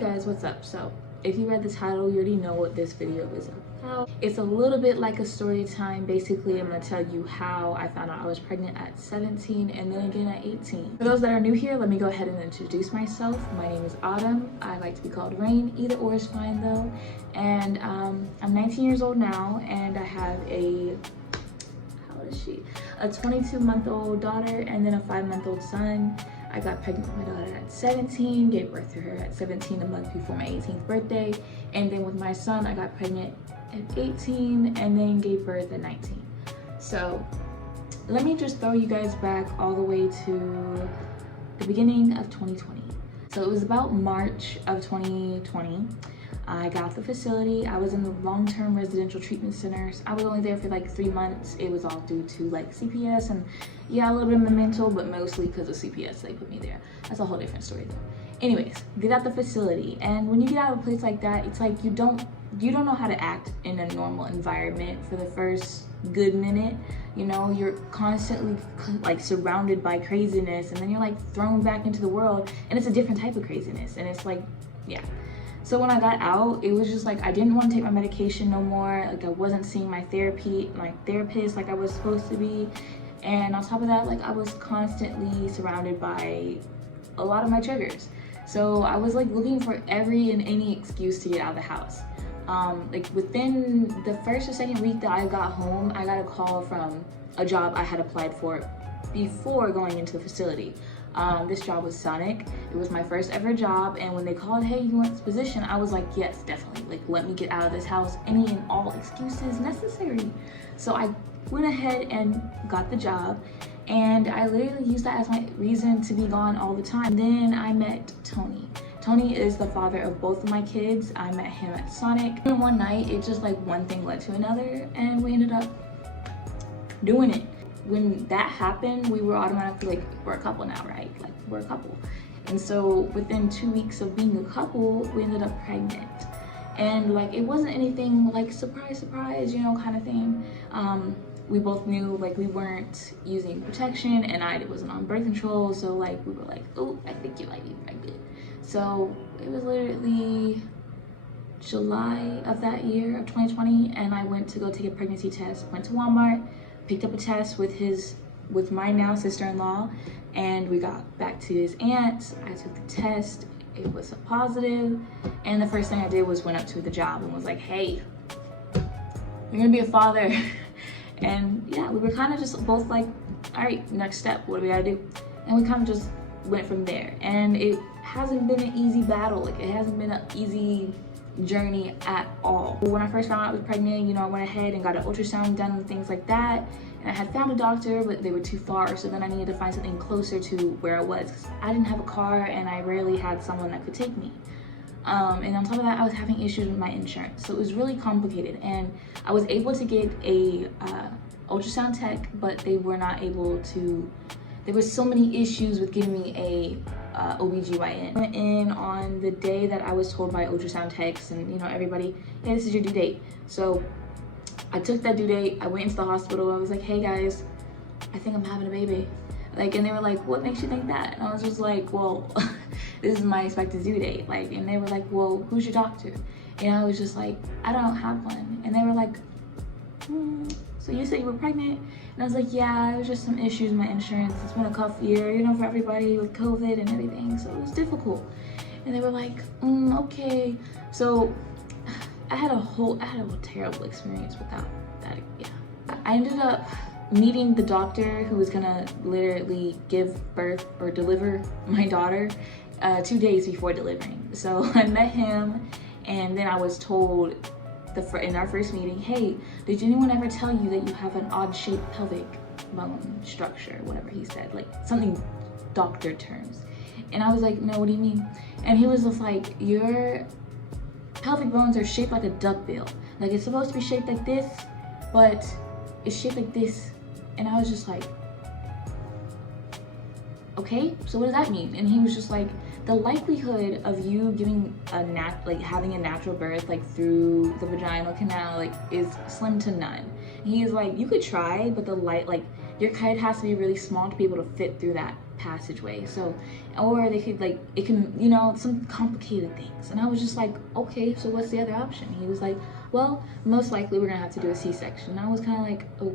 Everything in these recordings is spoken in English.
guys, what's up? So if you read the title, you already know what this video is about. It's a little bit like a story time. Basically, I'm going to tell you how I found out I was pregnant at 17 and then again at 18. For those that are new here, let me go ahead and introduce myself. My name is Autumn. I like to be called Rain. Either or is fine though. And I'm 19 years old now, and I have a, how old is she? A 22-month-old daughter and then a 5-month-old son. I got pregnant with my daughter at 17, gave birth to her at 17, a month before my 18th birthday. And then with my son, I got pregnant at 18 and then gave birth at 19. So let me just throw you guys back all the way to the beginning of 2020. So it was about March of 2020. I got off the facility. I was in the long-term residential treatment centers. I was only there for like 3 months. It was all due to like CPS and yeah, a little bit of mental, but mostly because of CPS they put me there. That's a whole different story though. Anyways, get out the facility, and when you get out of a place like that, it's like you don't know how to act in a normal environment for the first good minute. You know, you're constantly like surrounded by craziness, and then you're like thrown back into the world, and it's a different type of craziness, and it's like, yeah. So when I got out, it was just like I didn't want to take my medication no more. Like I wasn't seeing my therapist like I was supposed to be. And on top of that, like I was constantly surrounded by a lot of my triggers. So I was like looking for every and any excuse to get out of the house. Like within the first or second week that I got home, I got a call from a job I had applied for before going into the facility. This job was Sonic. It was my first ever job, and when they called, hey, you want this position, I was like, yes, definitely. Like, let me get out of this house. Any and all excuses necessary. So I went ahead and got the job, and I literally used that as my reason to be gone all the time. Then I met Tony. Tony is the father of both of my kids. I met him at Sonic. And one night, it just like one thing led to another, and we ended up doing it. When that happened, we were automatically like, we're a couple now, right? Like, we're a couple. And so within 2 weeks of being a couple, we ended up pregnant. And like, it wasn't anything like surprise, surprise, you know, kind of thing. We both knew like we weren't using protection, and I wasn't on birth control. So like, we were like, oh, I think you might be pregnant. So it was literally July of that year of 2020. And I went to go take a pregnancy test, went to Walmart, picked up a test with my now sister-in-law, and we got back to his aunt. I took the test, it was a positive, and the first thing I did was went up to the job and was like, hey, you're gonna be a father. And yeah, we were kind of just both like, all right, next step, what do we gotta do? And we kind of just went from there. And it hasn't been an easy battle. Like, it hasn't been an easy journey at all. When I first found out I was pregnant, you know, I went ahead and got an ultrasound done and things like that. And I had found a doctor, but they were too far, so then I needed to find something closer to where I was, because I didn't have a car and I rarely had someone that could take me. And on top of that, I was having issues with my insurance, so it was really complicated. And I was able to get a ultrasound tech, but they were not able to. There were so many issues with getting me a OBGYN. I went in on the day that I was told by ultrasound techs and, you know, everybody, hey, this is your due date. So I took that due date, I went into the hospital, I was like, hey guys, I think I'm having a baby. Like, and they were like, what makes you think that? And I was just like, well, this is my expected due date. Like, and they were like, well, who's your doctor? And I was just like, I don't have one. And they were like, so you said you were pregnant? And I was like, yeah, it was just some issues with my insurance. It's been a tough year, you know, for everybody with COVID and everything, so it was difficult. And they were like, okay. So I had a terrible experience without that. Yeah, I ended up meeting the doctor who was gonna literally give birth or deliver my daughter 2 days before delivering. So I met him, and then I was told in our first meeting, hey, did anyone ever tell you that you have an odd-shaped pelvic bone structure? Whatever he said, like something doctor terms. And I was like, no, what do you mean? And he was just like, your pelvic bones are shaped like a duckbill. Like, it's supposed to be shaped like this, but it's shaped like this. And I was just like, okay, so what does that mean? And he was just like, the likelihood of you giving having a natural birth like through the vaginal canal like is slim to none. And he is like, you could try, but your kite has to be really small to be able to fit through that passageway. So, or they could like, it can, you know, some complicated things. And I was just like, okay, so what's the other option? He was like, well, most likely we're gonna have to do a C-section. And I was kind of like, oh,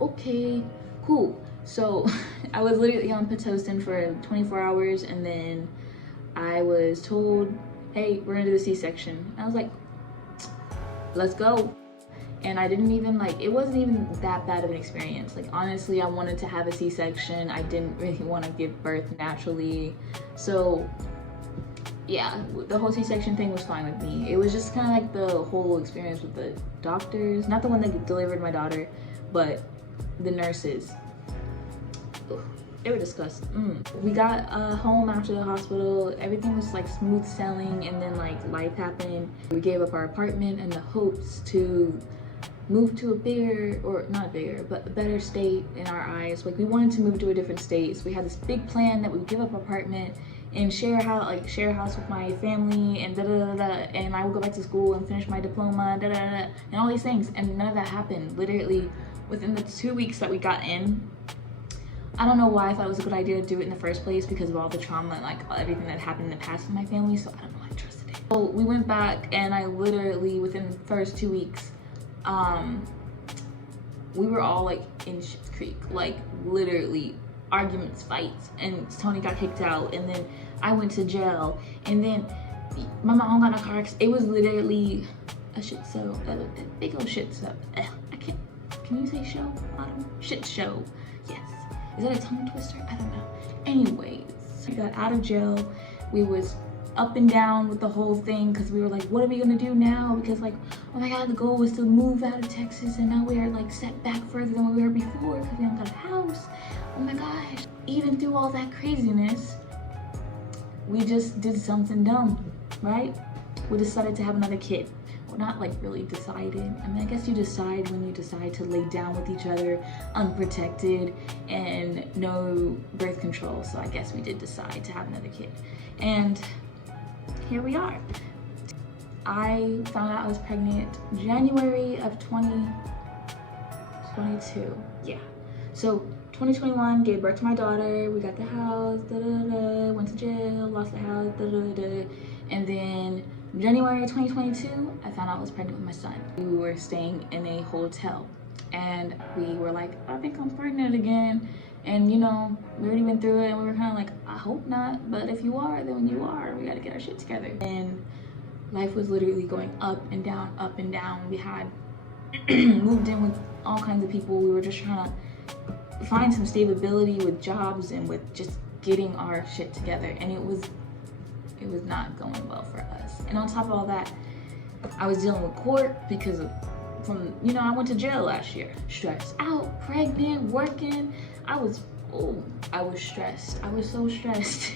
okay, cool. So I was literally on Pitocin for 24 hours, and then I was told, hey, we're gonna do the C-section. And I was like, let's go. And I didn't even like, it wasn't even that bad of an experience. Like, honestly, I wanted to have a C-section. I didn't really want to give birth naturally. So yeah, the whole C-section thing was fine with me. It was just kind of like the whole experience with the doctors, not the one that delivered my daughter, but the nurses. Ugh, they were disgusting. We got home after the hospital. Everything was like smooth sailing, and then like life happened. We gave up our apartment in the hopes to move to a bigger, or not bigger, but a better state in our eyes. Like, we wanted to move to a different state. So we had this big plan that we would give up our apartment and share a house with my family, and and I would go back to school and finish my diploma, and all these things. And none of that happened. Literally within the 2 weeks that we got in, I don't know why I thought it was a good idea to do it in the first place, because of all the trauma and like everything that happened in the past in my family. So I don't know, I trusted it. So we went back, and I literally within the first 2 weeks, we were all like in Schitt's Creek, like literally arguments, fights, and Tony got kicked out, and then I went to jail, and then my mom got in a car accident. It was literally a shit show, a big old shit show. I can't, can you say show? Autumn? Shit show, yes. Is that a tongue twister? I don't know. Anyways, we got out of jail. We was up and down with the whole thing, because we were like, what are we gonna do now? Because like, oh my god, the goal was to move out of Texas, and now we are like set back further than we were before because we don't got a house. Oh my gosh. Even through all that craziness, we just did something dumb, right? We decided to have another kid. Well, not like really decided. I mean, I guess you decide when you decide to lay down with each other unprotected and no birth control. So I guess we did decide to have another kid. And here we are. I found out I was pregnant January of 2022. Yeah. So 2021, gave birth to my daughter. We got the house, went to jail, lost the house, and then January 2022, I found out I was pregnant with my son. We were staying in a hotel, and we were like, I think I'm pregnant again. And you know, we already been through it, and we were kind of like, I hope not, but if you are, then when you are, we gotta get our shit together. And life was literally going up and down, up and down. We had moved in with all kinds of people. We were just trying to find some stability with jobs and with just getting our shit together. And it was not going well for us. And on top of all that, I was dealing with court because of, you know, I went to jail last year. Stressed out, pregnant, working. I was stressed. I was so stressed.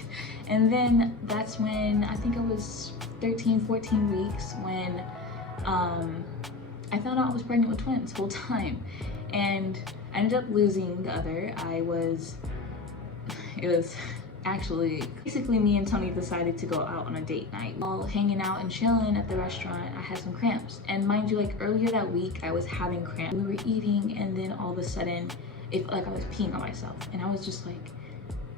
And then that's when, I think it was 13, 14 weeks when I found out I was pregnant with twins full time. And I ended up losing the other. It was actually, basically me and Tony decided to go out on a date night. While hanging out and chilling at the restaurant, I had some cramps. And mind you, like earlier that week, I was having cramps. We were eating, and then all of a sudden, it felt like I was peeing on myself. And I was just like,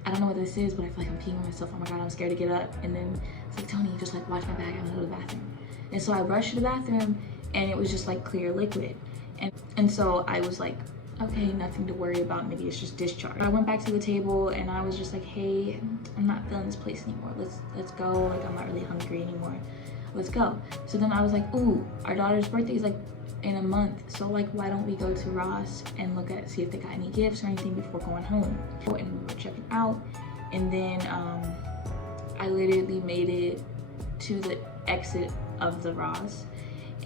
I don't know what this is, but I feel like I'm peeing on myself. Oh my god, I'm scared to get up. And then it's like, Tony, just like watch my bag, I'm gonna go to the bathroom. And so I rushed to the bathroom, and it was just like clear liquid. And so I was like, okay, nothing to worry about, maybe it's just discharge. I went back to the table, and I was just like, hey, I'm not feeling this place anymore. Let's go. Like, I'm not really hungry anymore. Let's go. So then I was like, ooh, our daughter's birthday is like in a month. So like, why don't we go to Ross and see if they got any gifts or anything before going home? And we were checking out, and then I literally made it to the exit of the Ross,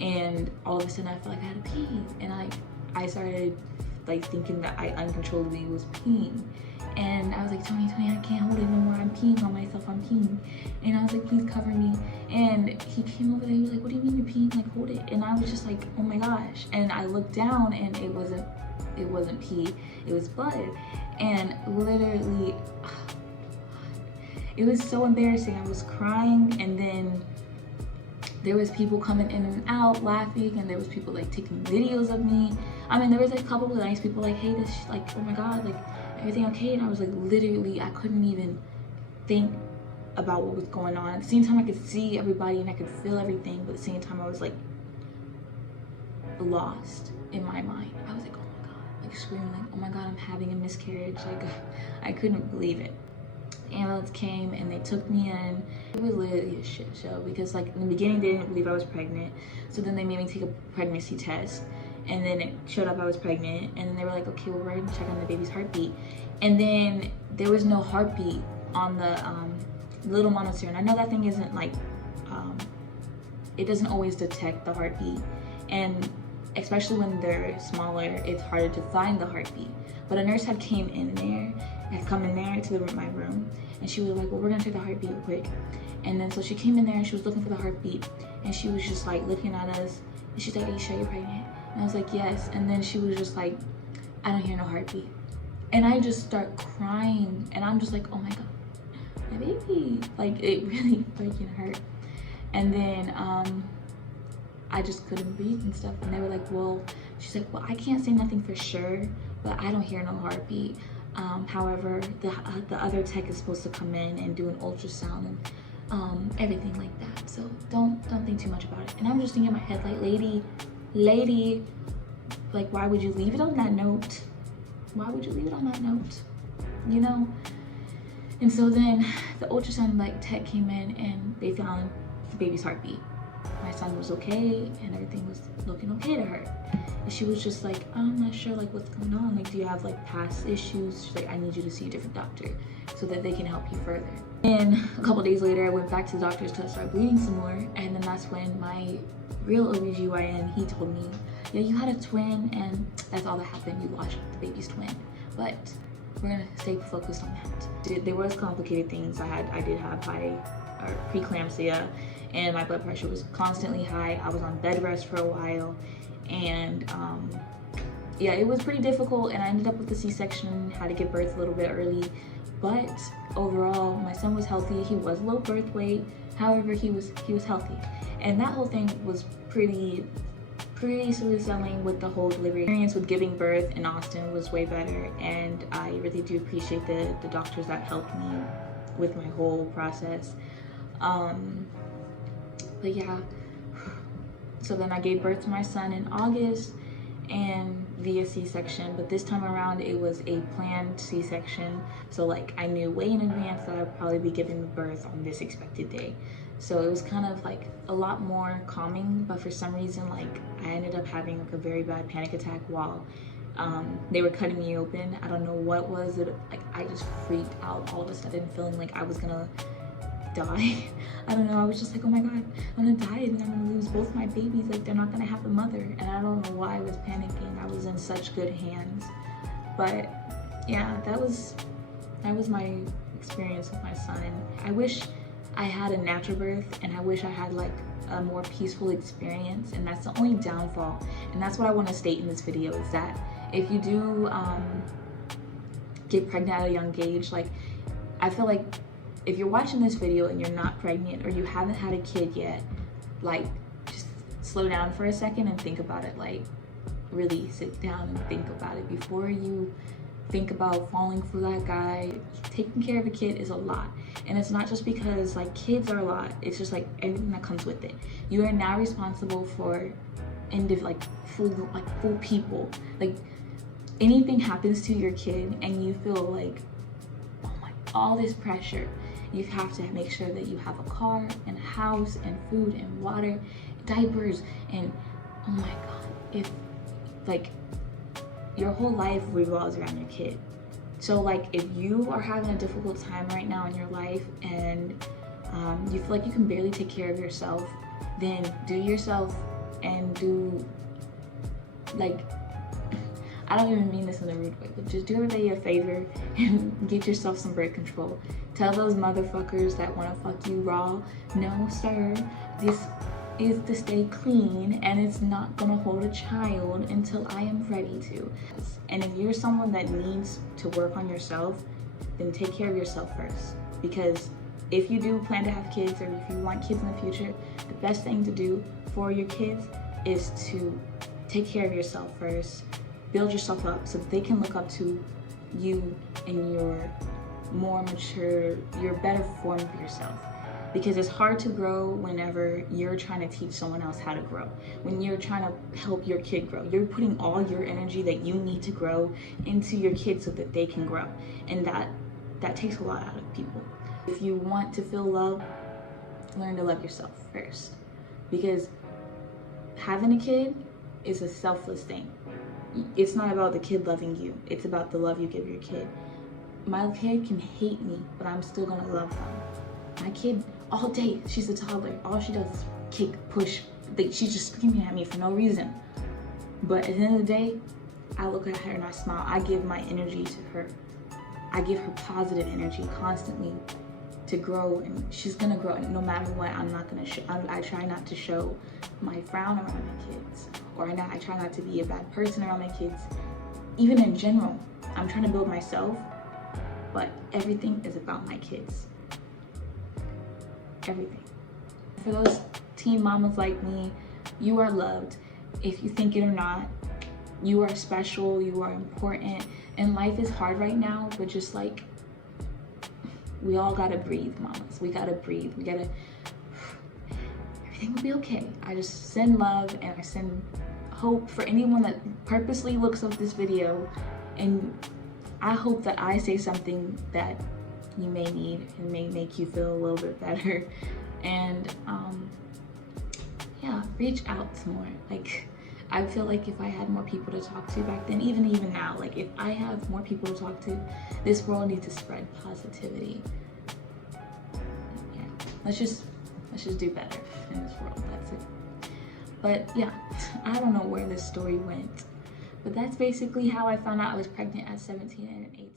and all of a sudden I felt like I had to pee, and I started like thinking that I uncontrollably was peeing. And I was like, Tony, I can't hold it no more. I'm peeing on myself, I'm peeing. And I was like, please cover me. And he came over there, he was like, what do you mean you're peeing? Like, hold it. And I was just like, oh my gosh. And I looked down, and it wasn't pee, it was blood. And literally, it was so embarrassing. I was crying, and then there was people coming in and out laughing, and there was people like taking videos of me. I mean, there was a couple of nice people like, hey, this, like, oh my god, like, everything okay? And I was like, literally, I couldn't even think about what was going on. At the same time, I could see everybody and I could feel everything, but at the same time, I was like lost in my mind. I was like, oh my God, like screaming, like, oh my God, I'm having a miscarriage. Like, I couldn't believe it. Ambulance came and they took me in. It was literally a shit show because like in the beginning they didn't believe I was pregnant, so then they made me take a pregnancy test, and then it showed up I was pregnant, and then they were like, okay, well, we're gonna check on the baby's heartbeat, and then there was no heartbeat on the little monitor. And I know that thing isn't like it doesn't always detect the heartbeat, and especially when they're smaller, it's harder to find the heartbeat. But a nurse had come in there to my room, and she was like, well, we're gonna check the heartbeat real quick. And then so she came in there and she was looking for the heartbeat, and she was just like looking at us, and she's like, are you sure you're pregnant? And I was like, yes. And then she was just like, I don't hear no heartbeat. And I just start crying, and I'm just like, oh my God, my baby. Like, it really freaking hurt. And then I just couldn't breathe and stuff, and they were like, well, she's like, well, I can't say nothing for sure, but I don't hear no heartbeat. However, the other tech is supposed to come in and do an ultrasound and everything like that. So don't think too much about it. And I'm just thinking in my head, like, lady, like, why would you leave it on that note? Why would you leave it on that note? You know? And so then the ultrasound like tech came in and they found the baby's heartbeat. My son was okay and everything was looking okay to her. And she was just like, I'm not sure like what's going on. Like, do you have like past issues? She's like, I need you to see a different doctor so that they can help you further. And a couple days later, I went back to the doctors to start bleeding some more. And then that's when my real OBGYN, he told me, yeah, you had a twin and that's all that happened. You lost the baby's twin. But we're gonna stay focused on that. There was complicated things. I did have preeclampsia, and my blood pressure was constantly high. I was on bed rest for a while, and yeah, it was pretty difficult, and I ended up with a C-section, had to give birth a little bit early. But overall, my son was healthy. He was low birth weight, however, he was healthy. And that whole thing was pretty smooth sailing with the whole delivery experience. With giving birth in Austin was way better, and I really do appreciate the doctors that helped me with my whole process. But yeah, so then I gave birth to my son in August and via C-section, but this time around it was a planned C-section. So like I knew way in advance that I'd probably be giving birth on this expected day. So it was kind of like a lot more calming, but for some reason like I ended up having like a very bad panic attack while they were cutting me open. I don't know what was it, like I just freaked out all of a sudden, feeling like I was gonna die. I don't know, I was just like, oh my God, I'm gonna die and then I'm gonna lose both my babies, like they're not gonna have a mother. And I don't know why I was panicking. I was in such good hands. But yeah, that was my experience with my son. I wish I had a natural birth, and I wish I had like a more peaceful experience, and that's the only downfall. And that's what I want to state in this video, is that if you do get pregnant at a young age, like I feel like if you're watching this video and you're not pregnant or you haven't had a kid yet, like just slow down for a second and think about it. Like really sit down and think about it before you think about falling for that guy. Taking care of a kid is a lot, and it's not just because like kids are a lot, it's just like everything that comes with it. You are now responsible for full people. Like anything happens to your kid and you feel like, oh my, all this pressure. You have to make sure that you have a car and a house and food and water, diapers, and oh my God, if like your whole life revolves around your kid. So like if you are having a difficult time right now in your life and you feel like you can barely take care of yourself, then do yourself and do like, I don't even mean this in a rude way, but just do everybody a favor and get yourself some birth control. Tell those motherfuckers that want to fuck you raw, no sir, this is to stay clean and it's not gonna hold a child until I am ready to. And if you're someone that needs to work on yourself, then take care of yourself first. Because if you do plan to have kids, or if you want kids in the future, the best thing to do for your kids is to take care of yourself first. Build yourself up so that they can look up to you in your more mature, your better form of yourself. Because it's hard to grow whenever you're trying to teach someone else how to grow. When you're trying to help your kid grow, you're putting all your energy that you need to grow into your kid so that they can grow. And that takes a lot out of people. If you want to feel love, learn to love yourself first. Because having a kid is a selfless thing. It's not about the kid loving you. It's about the love you give your kid. My kid can hate me, but I'm still gonna love them. My kid, all day, she's a toddler. All she does is kick, push. She's just screaming at me for no reason. But at the end of the day, I look at her and I smile. I give my energy to her. I give her positive energy constantly to grow, and she's gonna grow. And no matter what, I'm not gonna show. I try not to show my frown around my kids, or I try not to be a bad person around my kids. Even in general, I'm trying to build myself, but everything is about my kids. Everything. For those teen mamas like me, you are loved. If you think it or not, you are special, you are important, and life is hard right now, but just like, we all gotta breathe, mamas. We gotta breathe. Everything will be okay. I just send love and I send hope for anyone that purposely looks up this video, and I hope that I say something that you may need and may make you feel a little bit better. And yeah, reach out more. Like, I feel like if I had more people to talk to back then, even now, like if I have more people to talk to, this world needs to spread positivity. Yeah, let's just do better in this world. That's it. But yeah, I don't know where this story went, but that's basically how I found out I was pregnant at 17 and 18.